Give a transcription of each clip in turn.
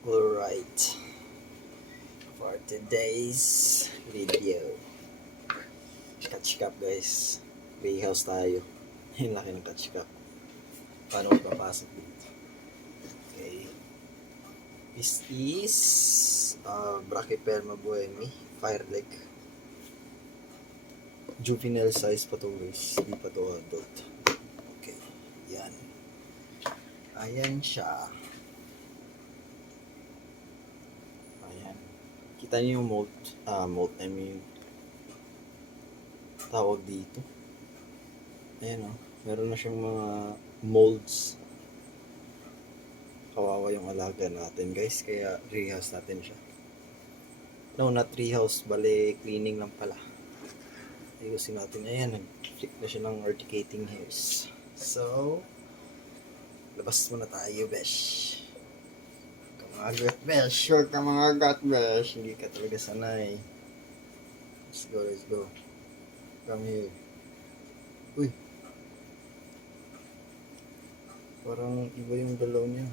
Alright, for today's video, catch cup guys. Playhouse tayo. Yung laki ng catch cup. Paano ko papasok dito? Okay. This is Brachypelma bohemi, fire lake. Juvenile size pa to guys. Hindi pa to adult. Okay. Yan. Ayan siya. Ayan. Kita niyo yung mold, I mean, tawag dito. Ayan o. Meron na siyang mga molds. Kawawa yung alaga natin guys. Kaya rehouse natin siya. No, not rehouse. Bale, cleaning lang pala. Ayusin natin. Ayan, nag-flick na siya ng urticating hairs. So, labas muna tayo, besh. Kamagat, besh. Sure ka mga gat, besh. Hindi ka talaga sanay. Let's go, let's go. Come here. Uy. Parang iba yung dalaw niya.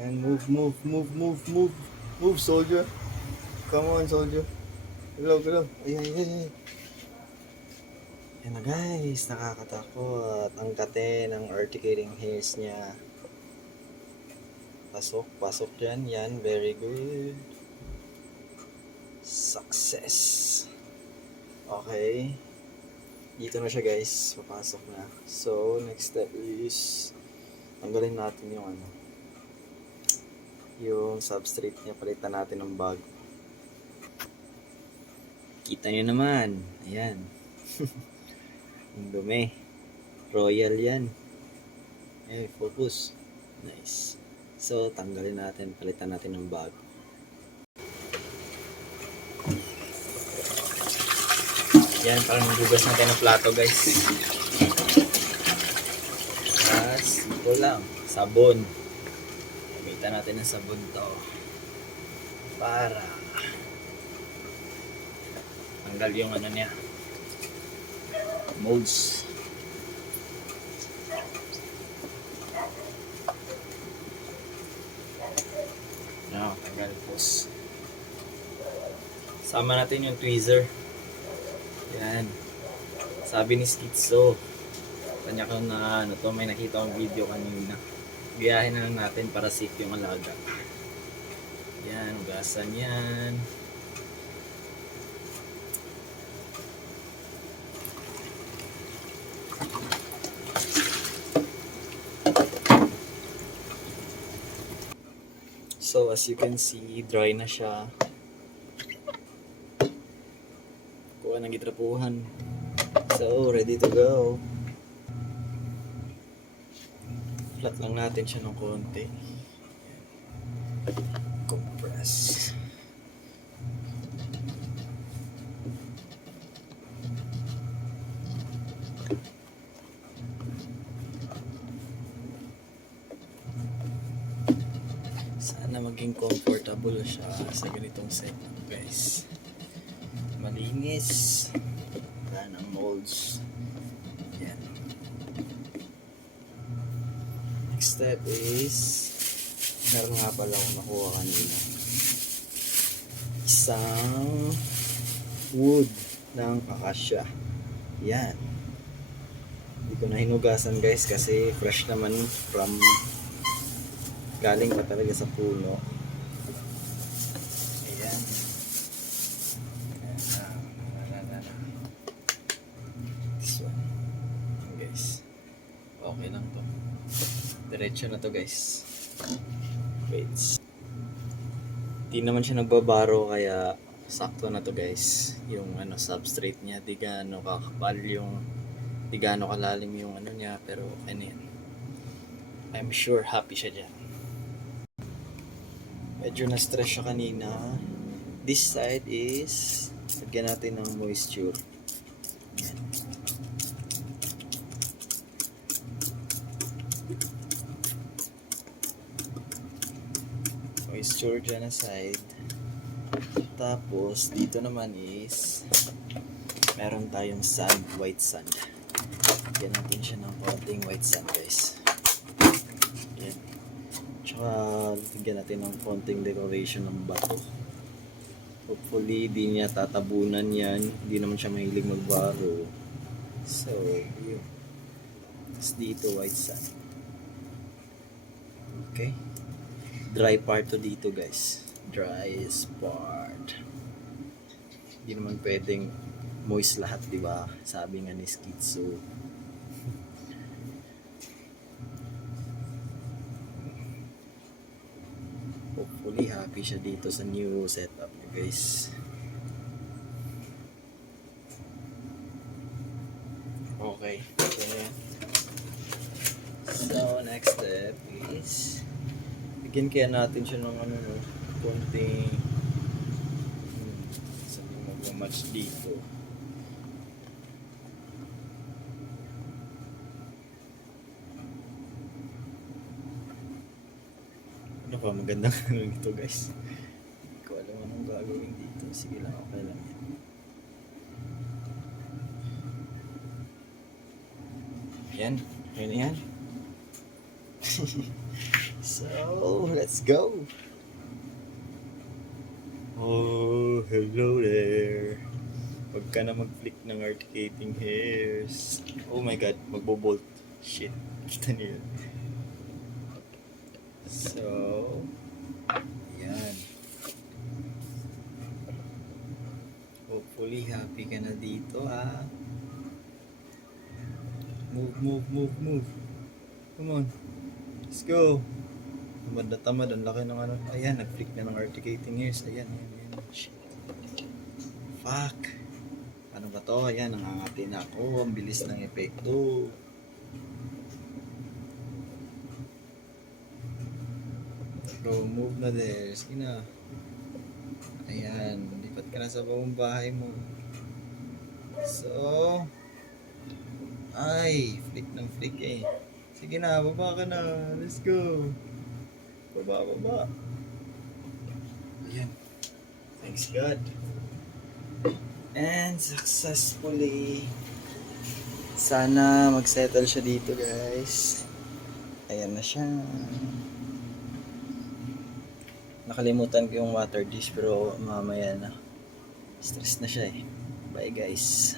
Yan, move, soldier. Come on, soldier. Hello. Ay. Yan na guys, nakakatakot. Ang kate ng urticating hairs niya. Pasok dyan. Yan, very good. Success. Okay. Dito na siya guys, papasok na. So, next step is tanggalin natin yung substrate niya, palitan natin ng bago. Kita niyo naman, ayan. Ang dumi. Royal yan. Eh, focus. Nice. So, tanggalin natin, palitan natin ng bago. Yan, parang bugas natin ng plato guys. Ito lang, sabon. Gamitan natin ng sabon to para tanggal yung niya, molds. Now, tanggal pos. Sama natin yung tweezer. Yan. Sabi ni Skitso, kanya ko na may nakita akong video kanina. Biyahin na lang natin para safe yung alaga. Yan, ugasan yan. So as you can see, dry na siya. Kuha ng gitrapuhan. So ready to go. Flat lang natin siya ng konti. Compress. Sana maging comfortable siya sa ganitong setup guys. Malinis. Wala ng molds. Yan. Next step is meron nga pala akong nakuha kanina. Isang wood ng akasya. Yan. Hindi ko na hinugasan guys kasi fresh naman from galing pa talaga sa puno. Ayan. This one. Guys. Okay lang to. Diretso na to guys. Wait. Di naman siya nagbabaro kaya sakto na to guys. Yung substrate niya, di gaano kakapal yung, di gaano kalalim yung niya, pero okay na yan. I'm sure happy siya dyan. Medyo na-stress siya kanina. This side is lagyan natin ng moisture. Yan. Moisture dyan na side. Tapos dito naman is meron tayong sand, white sand. Lagyan natin siya ng konting white sand guys. Tsaka bigyan natin ng konting decoration ng bato. Hopefully, di niya tatabunan yan. Hindi naman siya mahilig magbaro. So, yun. Tapos dito, white sand. Okay. Dry part to dito, guys. Driest part. Hindi naman pwedeng moist lahat, di ba? Sabi nga ni Skitso. Hopefully, happy siya dito sa new setup niya, guys. Okay. So, next step is bigyan kaya natin siya ng ano, no, konting sabi mag-match dito. Ano pa, magandang ano nito, guys. Hindi ko alam anong gagawin dito. Sige lang, okay lang yan. Yan, yun yan. So, let's go. Oh, hello there. Huwag ka na mag-flick ng articulating hairs. Oh my god, magbo-bolt. Shit, kita niyo yun. So, yan. Hopefully, happy ka na dito, ha? Move. Come on. Let's go. Tamad na tamad. Ang laki ng ano. Ayan, nag-flick na ng articulating hairs. Ayan. Shit. Fuck. Ano ba to? Ayan, nangangati na ako. Ang bilis ng epekto. Bro, move na there. Sige na. Ayan, lipat ka na sa buong bahay mo. So, ay, flick ng flick eh. Sige na, baba ka na. Let's go. Baba. Ayan. Thanks God. And successfully, sana mag-settle siya dito, guys. Ayan na siya. Nakalimutan ko yung water dish pero mamaya na. Stress na siya eh. Bye, guys.